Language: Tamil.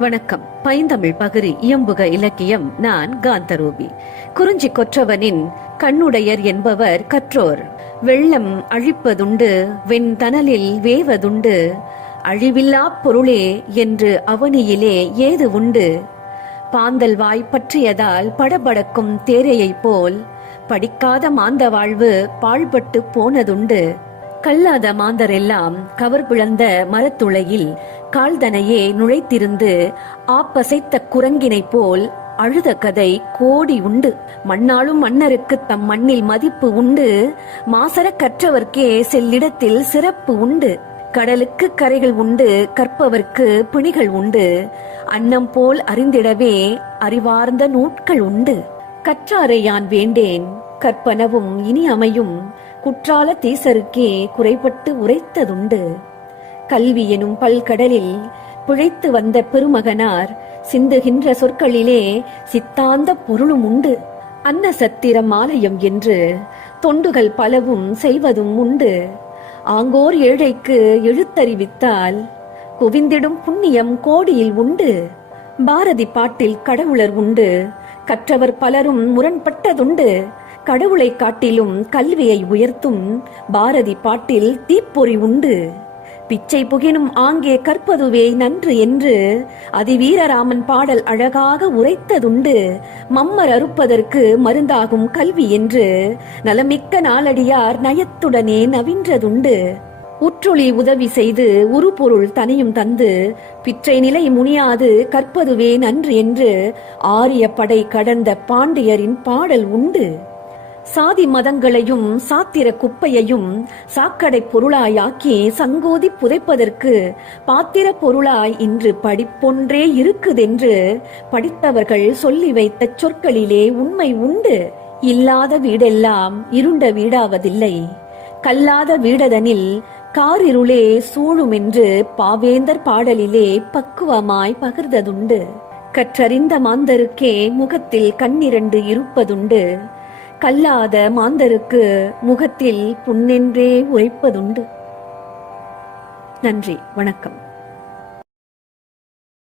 வணக்கம். பைந்தமிழ் பகிரி இயம்புக இலக்கியம். நான் காந்தரூபி. குறிஞ்சி கொற்றவனின் கண்ணுடையர் என்பவர் கற்றோர். வெள்ளம் அழிப்பதுண்டு, வெண்தனலில் வேவதுண்டு, அழிவில்லாப் பொருளே என்று அவனியிலே ஏது உண்டு. பாந்தல் வாய் பற்றியதால் படபடக்கும் தேரையைப் போல் படிக்காத மாந்த வாழ்வு பாழ்பட்டு போனதுண்டு. கல்லாத மாந்தரெல்லாம் கவர்பிழந்த மரத்துளையில் கால்தனையே நுழைத்திருந்து ஆப்பசைத்த குரங்கினைப் போல் அழுத கதை கோடி உண்டு. மண்ணாளும் மன்னருக்கு தம் மண்ணில் மதிப்பு உண்டு, மாசர கற்றவர்க்கே செல்லிடத்தில் சிறப்பு உண்டு. கடலுக்கு கரைகள் உண்டு, கற்பவர்க்கு பிணிகள் உண்டு, அன்னம் போல் அறிந்திடவே அறிவார்ந்த நூட்கள் உண்டு. கற்றாரை யான் வேண்டேன், கற்பனவும் இனி அமையும், குற்றால தீசருக்கே குறைபட்டு உரைத்ததுண்டு. கல்வி எனும் பல்கடலில் பிழைத்து வந்த பெருமகனார் சிந்துகின்ற சொற்களிலே சித்தாந்த பொருளும் உண்டு. அன்ன சத்திரம் ஆலயம் என்று தொண்டுகள் பலவும் செய்வதும் உண்டு. ஆங்கோர் ஏழைக்கு எழுத்தறிவித்தால் குவிந்திடும் புண்ணியம் கோடியில் உண்டு. பாரதி பாட்டில் கடவுளர் உண்டு, கற்றவர் பலரும் முரண்பட்டதுண்டு. கடவுளை காட்டிலும் கல்வியை உயர்த்தும் பாரதி பாட்டில் தீப்பொறி உண்டு. பிச்சை புகினும் ஆங்கே கற்பதுவே நன்று என்று அதிவீரராமன் பாடல் அழகாக உரைத்ததுண்டு. மம்மர் அறுப்பதற்கு மருந்தாகும் கல்வி என்று நலமிக்க நாளடியார் நயத்துடனே நவின்றதுண்டு. உற்றொளி உதவி செய்து உருபொருள் தனியும் தந்து பிற்றை நிலை முனியாது கற்பதுவே நன்று என்று ஆரிய படை கடந்த பாண்டியரின் பாடல் உண்டு. சாதி மதங்களையும் சாத்திர குப்பையையும் சாக்கடை பொருளாயாக்கி சங்கோதி புதைப்பதற்கு பாத்திர பொருளாய் இன்று படிப்பொன்றே இருக்குதென்று படித்தவர்கள் சொல்லி வைத்த சொற்களிலே உண்மை உண்டு. இல்லாத வீடெல்லாம் இருண்ட வீடாவதில்லை, கல்லாத வீடதனில் காரிருளே சூழுமென்று பாவேந்தர் பாடலிலே பக்குவமாய் பகிர்ந்ததுண்டு. கற்றறிந்த மாந்தருக்கே முகத்தில் கண்ணிரண்டு இருப்பதுண்டு, கல்லாத மாந்தருக்கு முகத்தில் புண்ணென்றே உரைப்பதுண்டு. நன்றி, வணக்கம்.